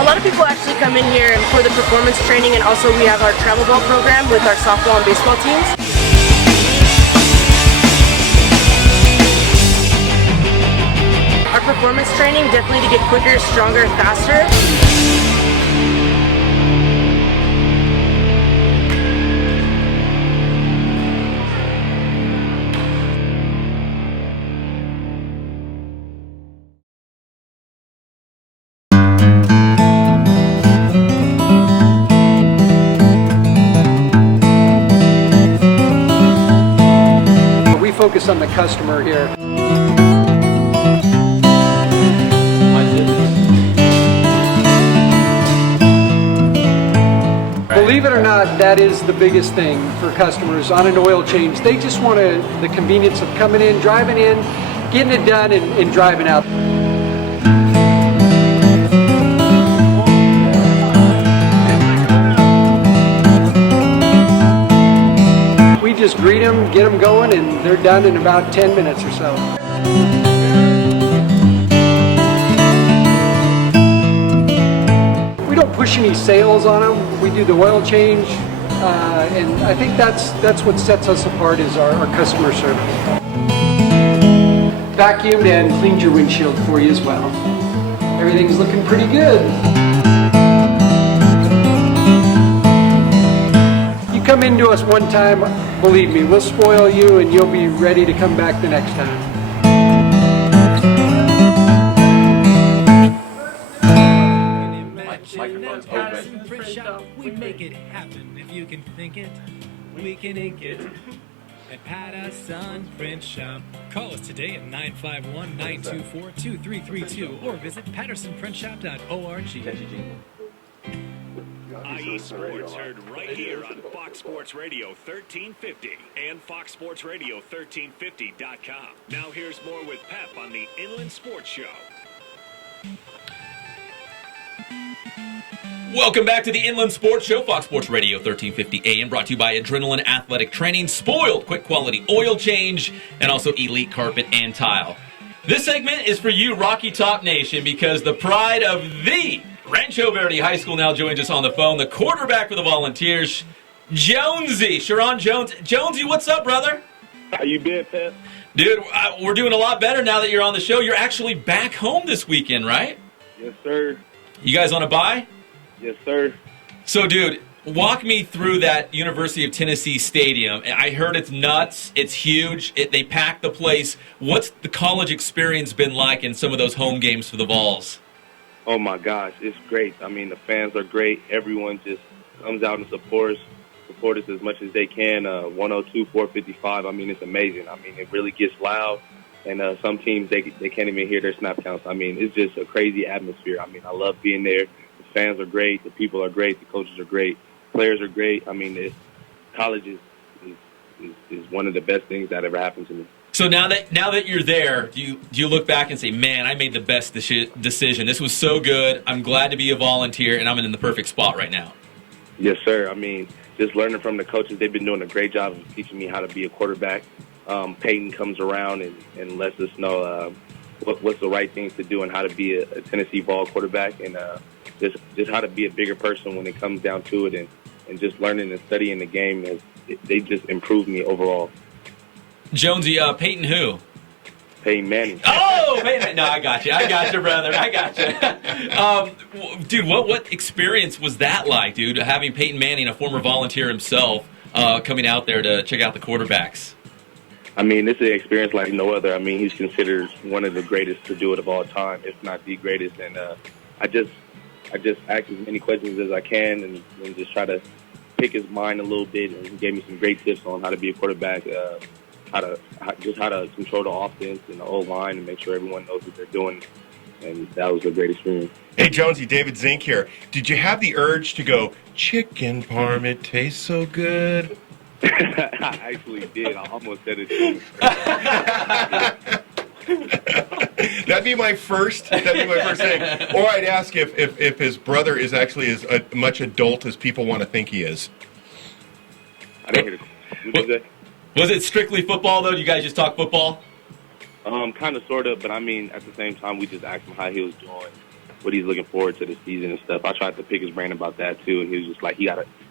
A lot of people actually come in here for the performance training, and also we have our travel ball program with our softball and baseball teams. Our performance training definitely to get quicker, stronger, faster. We focus on the customer here. Believe it or not, that is the biggest thing for customers on an oil change. They just want the convenience of coming in, driving in, getting it done, and driving out. We just greet them, get them going, and they're done in about 10 minutes or so. We don't push any sales on them. We do the oil change, and I think that's what sets us apart is our customer service. Vacuumed and cleaned your windshield for you as well. Everything's looking pretty good. You come into us one time, believe me, we'll spoil you and you'll be ready to come back the next time. Microphone's Patterson Print Shop, we make it happen. If you can think it, we can ink it. At Patterson Print Shop. Call us today at 951-924-2332 or visit pattersonprintshop.org. IE Sports heard right here on Fox Sports Radio 1350 and foxsportsradio1350.com. Now here's more with Pep on the Inland Sports Show. Welcome back to the Inland Sports Show, Fox Sports Radio 1350 AM, brought to you by Adrenaline Athletic Training, Spoiled, quick quality oil change, and also Elite Carpet and Tile. This segment is for you, Rocky Top Nation, because the pride of the Rancho Verde High School now joins us on the phone, the quarterback for the Volunteers, Jonesy, Sheriron Jones. Jonesy, what's up, brother? How you been, Pep? Dude, we're doing a lot better now that you're on the show. You're actually back home this weekend, right? Yes, sir. You guys on a bye? Yes, sir. So, dude, walk me through that University of Tennessee stadium. I heard it's nuts. It's huge. They pack the place. What's the college experience been like in some of those home games for the Vols? Oh, my gosh. It's great. I mean, the fans are great. Everyone just comes out and support us as much as they can. 102, 455. I mean, it's amazing. I mean, it really gets loud. and some teams they can't even hear their snap counts. I mean, it's just a crazy atmosphere. I mean, I love being there. The fans are great. The people are great. The coaches are great. Players are great. I mean, college is one of the best things that ever happened to me. So now that you're there, do you look back and say, man, I made the best decision. This was so good. I'm glad to be a volunteer, and I'm in the perfect spot right now. Yes, sir. I mean, just learning from the coaches, they've been doing a great job of teaching me how to be a quarterback. Peyton comes around and lets us know what's the right things to do and how to be a Tennessee ball quarterback, and just how to be a bigger person when it comes down to it, and just learning and studying the game. They just improved me overall. Jonesy, Peyton who? Peyton Manning. Oh, Peyton! No, I got you, brother. I got you. Dude, what experience was that like, dude? Having Peyton Manning, a former volunteer himself, coming out there to check out the quarterbacks. I mean, this is an experience like no other. I mean, he's considered one of the greatest to do it of all time, if not the greatest. And I just ask as many questions as I can and just try to pick his mind a little bit. And he gave me some great tips on how to be a quarterback, how to control the offense and the O-line and make sure everyone knows what they're doing. And that was a great experience. Hey, Jonesy, David Zink here. Did you have the urge to go, chicken parm, it tastes so good? I actually did. I almost said it too. That'd be my first thing. Or I'd ask if his brother is actually as much adult as people want to think he is. I didn't hear the Was it strictly football, though? Do you guys just talk football? Kind of, sort of, but I mean, at the same time, we just asked him how he was doing, what he's looking forward to the season and stuff. I tried to pick his brain about that too, and he was just like,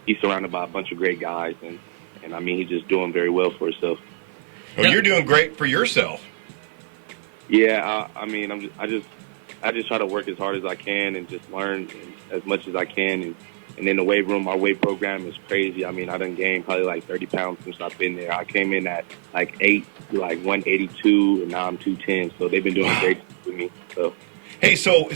he's surrounded by a bunch of great guys, and I mean, he's just doing very well for himself. Oh, you're doing great for yourself. Yeah, I mean, I just try to work as hard as I can and just learn as much as I can, and in the weight room, our weight program is crazy. I mean, I done gained probably like 30 pounds since I've been there. I came in at like 182, and now I'm 210. So they've been doing great with me. So. Hey, so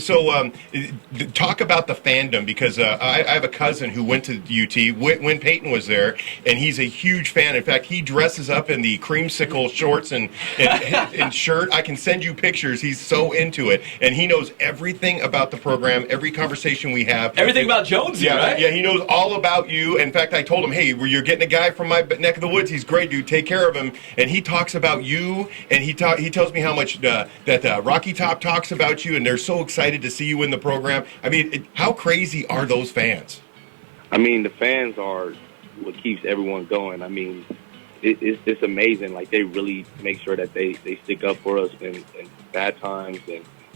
talk about the fandom, because I have a cousin who went to UT when Peyton was there, and he's a huge fan. In fact, he dresses up in the creamsicle shorts and shirt. I can send you pictures. He's so into it, and he knows everything about the program, every conversation we have. Everything about Jonesy, right? Yeah, he knows all about you. In fact, I told him, hey, you're getting a guy from my neck of the woods. He's great, dude. Take care of him. And he talks about you, and he tells me how much that Rocky Top talks about you, and they're so excited to see you in the program. I mean, how crazy are those fans? I mean, the fans are what keeps everyone going. I mean, it's amazing. Like, they really make sure that they stick up for us in bad times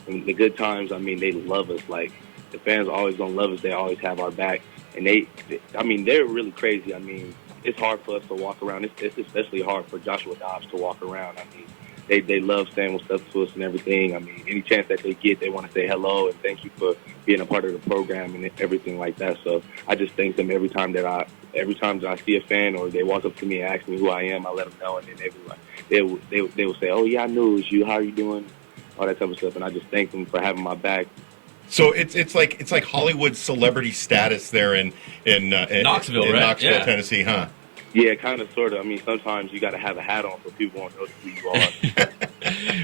and the good times. I mean, they love us. Like, the fans are always going to love us. They always have our back. And they're really crazy. I mean, it's hard for us to walk around. It's especially hard for Joshua Dobbs to walk around. I mean, they love saying what's up to us and everything. I mean, any chance that they get, they want to say hello and thank you for being a part of the program and everything like that. So I just thank them every time that I see a fan or they walk up to me and ask me who I am. I let them know, and then they will say, "Oh yeah, I knew it was you. How are you doing?" All that type of stuff, and I just thank them for having my back. So it's like Hollywood celebrity status there in Knoxville, in right? Knoxville, Tennessee, huh? Yeah, kind of, sort of. I mean, sometimes you got to have a hat on so people won't know who you are.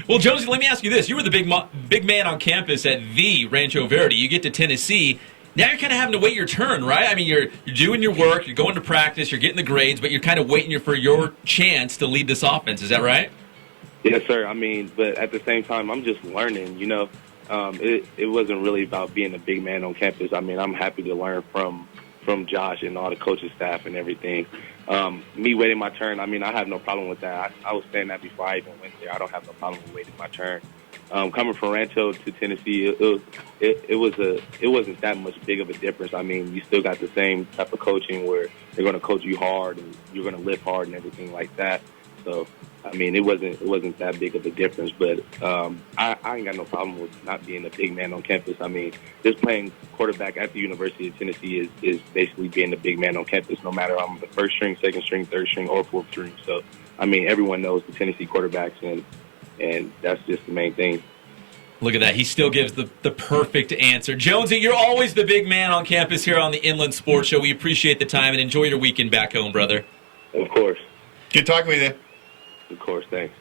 Well, Jonesy, let me ask you this. You were the big man on campus at the Rancho Verde. You get to Tennessee. Now you're kind of having to wait your turn, right? I mean, you're doing your work, you're going to practice, you're getting the grades, but you're kind of waiting for your chance to lead this offense. Is that right? Yes, sir. I mean, but at the same time, I'm just learning, you know. It wasn't really about being a big man on campus. I mean, I'm happy to learn from Josh and all the coaching staff and everything. Me waiting my turn, I mean, I have no problem with that. I was saying that before I even went there. I don't have no problem with waiting my turn. Coming from Rancho to Tennessee, it wasn't that much big of a difference. I mean, you still got the same type of coaching where they're going to coach you hard and you're going to lift hard and everything like that. So, I mean, it wasn't that big of a difference. But I ain't got no problem with not being a big man on campus. I mean, just playing quarterback at the University of Tennessee is basically being the big man on campus, no matter I'm the first string, second string, third string, or fourth string. So, I mean, everyone knows the Tennessee quarterbacks, and that's just the main thing. Look at that. He still gives the perfect answer. Jonesy, you're always the big man on campus here on the Inland Sports Show. We appreciate the time, and enjoy your weekend back home, brother. Of course. Good talking with you. Of course, thanks.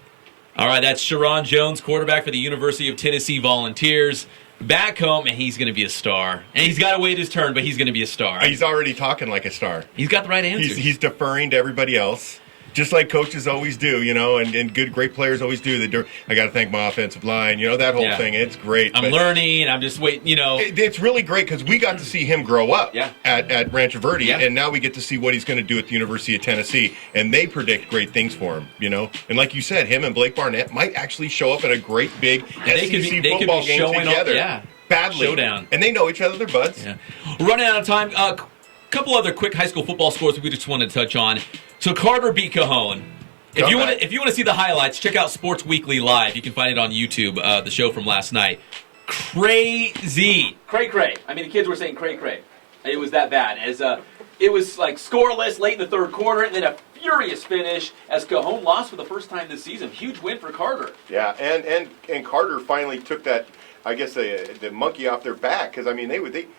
All right, that's Sheriron Jones, quarterback for the University of Tennessee Volunteers. Back home, and he's going to be a star. And he's got to wait his turn, but he's going to be a star. He's already talking like a star. He's got the right answers. He's deferring to everybody else, just like coaches always do, and great players always do. I got to thank my offensive line, that whole thing. It's great. I'm learning. I'm just waiting, It's really great because we got to see him grow up at Rancho Verde, and now we get to see what he's going to do at the University of Tennessee, and they predict great things for him, And like you said, him and Blake Barnett might actually show up in a great big SEC football game together. Badly. Showdown. And they know each other, they're buds. Yeah. Running out of time. Couple other quick high school football scores we just wanted to touch on. So Carter beat Cajon. If you want to see the highlights, check out Sports Weekly Live. You can find it on YouTube, the show from last night. Crazy. Cray. I mean, the kids were saying cray. It was that bad. It was like scoreless late in the third quarter, and then a furious finish as Cajon lost for the first time this season. Huge win for Carter. Yeah, and Carter finally took that, I guess, the monkey off their back, because I mean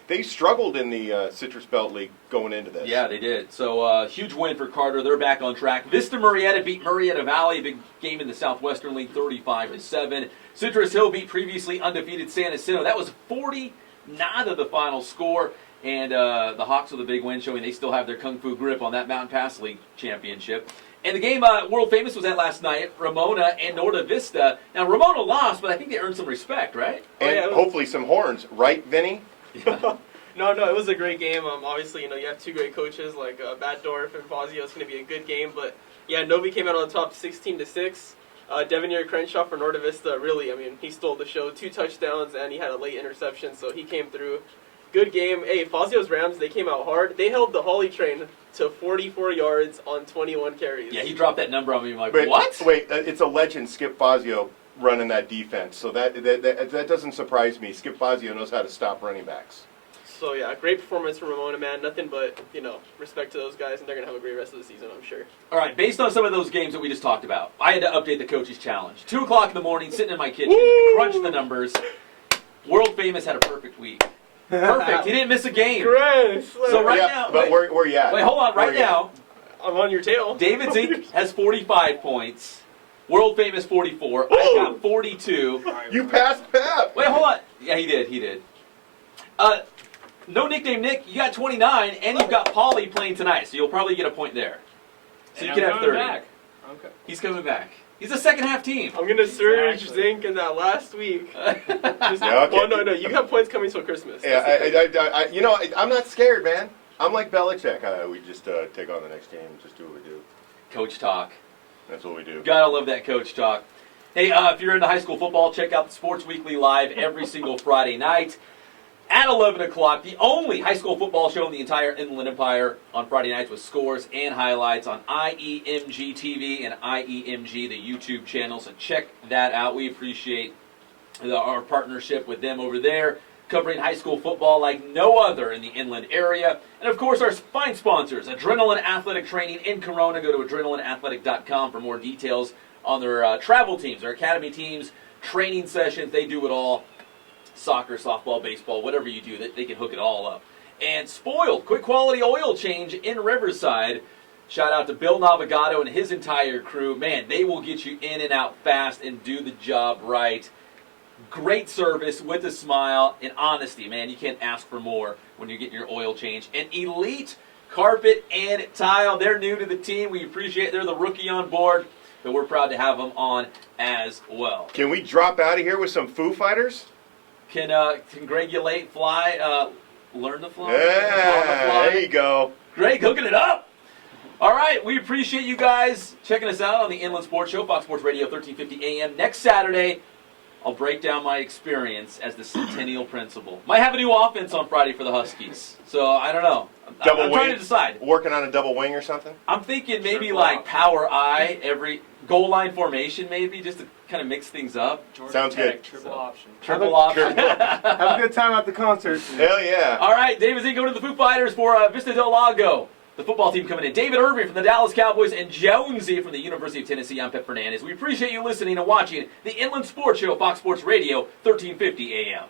they struggled in the Citrus Belt League going into this. Yeah, they did. So huge win for Carter. They're back on track. Vista Murrieta beat Murrieta Valley, big game in the Southwestern League, 35-7. Citrus Hill beat previously undefeated San Jacinto. That was 40-0 the final score. And the Hawks with a big win, showing they still have their kung fu grip on that Mountain Pass League championship. And the game world famous was at last night, Ramona and Norte Vista. Now, Ramona lost, but I think they earned some respect, right? And hopefully some horns. Right, Vinny? No, it was a great game. Obviously, you have two great coaches like Batdorf and Fazio. It's going to be a good game. But, yeah, Novi came out on top 16-6. Devanir Crenshaw for Norte Vista, really, he stole the show. 2 touchdowns, and he had a late interception, so he came through. Good game. Hey, Fazio's Rams, they came out hard. They held the Holly train to 44 yards on 21 carries. Yeah, he dropped that number on me. I'm like, what? Wait, it's a legend, Skip Fazio, running that defense. So that doesn't surprise me. Skip Fazio knows how to stop running backs. So, yeah, great performance from Ramona, man. Nothing but, respect to those guys, and they're going to have a great rest of the season, I'm sure. All right, based on some of those games that we just talked about, I had to update the coach's challenge. 2 o'clock in the morning, sitting in my kitchen, crunch the numbers. World Famous had a perfect week. Perfect. He didn't miss a game. Great. So now... But where you at? Wait, hold on. Right now... I'm on your tail. David Zink has 45 points. World Famous 44. I got 42. You passed Pep. Wait, hold on. Yeah, he did. No nickname Nick, you got 29, and you've got Paulie playing tonight, so you'll probably get a point there. So you can have 30. Back. Okay. He's coming back. He's a second half team. I'm going to surge Zink in that last week. Well, no, you have points coming till Christmas. Yeah, I'm not scared, man. I'm like Belichick. We just take on the next game and just do what we do. Coach talk. That's what we do. Gotta love that coach talk. Hey, if you're into high school football, check out the Sports Weekly Live every single Friday night at 11 o'clock. The only high school football show in the entire Inland Empire on Friday nights with scores and highlights on IEMG TV and IEMG, the YouTube channel. So check that out. We appreciate our partnership with them over there, covering high school football like no other in the inland area. And, of course, our fine sponsors, Adrenaline Athletic Training in Corona. Go to adrenalineathletic.com for more details on their travel teams, their academy teams, training sessions. They do it all. Soccer, softball, baseball, whatever you do, they can hook it all up. And Spoiled, quick quality oil change in Riverside. Shout out to Bill Navigato and his entire crew. Man, they will get you in and out fast and do the job right. Great service with a smile and honesty, man. You can't ask for more when you're getting your oil change. And Elite Carpet and Tile, they're new to the team. We appreciate it. They're the rookie on board, but we're proud to have them on as well. Can we drop out of here with some Foo Fighters? Can Gregulate fly, learn to fly? Yeah, there you go. Greg, hooking it up. All right, we appreciate you guys checking us out on the Inland Sports Show, Fox Sports Radio, 1350 AM. Next Saturday, I'll break down my experience as the Centennial Principal. Might have a new offense on Friday for the Huskies, so I don't know. I'm trying to decide. Working on a double wing or something? I'm thinking maybe like power I, every goal line formation maybe, just to kind of mix things up. Sounds good. Triple option. Triple option. Have a good time at the concert. Hell yeah. All right, David Z going to the Foo Fighters for Vista del Lago. The football team coming in. David Irving from the Dallas Cowboys and Jonesy from the University of Tennessee. I'm Pep Fernandez. We appreciate you listening and watching the Inland Sports Show, Fox Sports Radio, 1350 AM.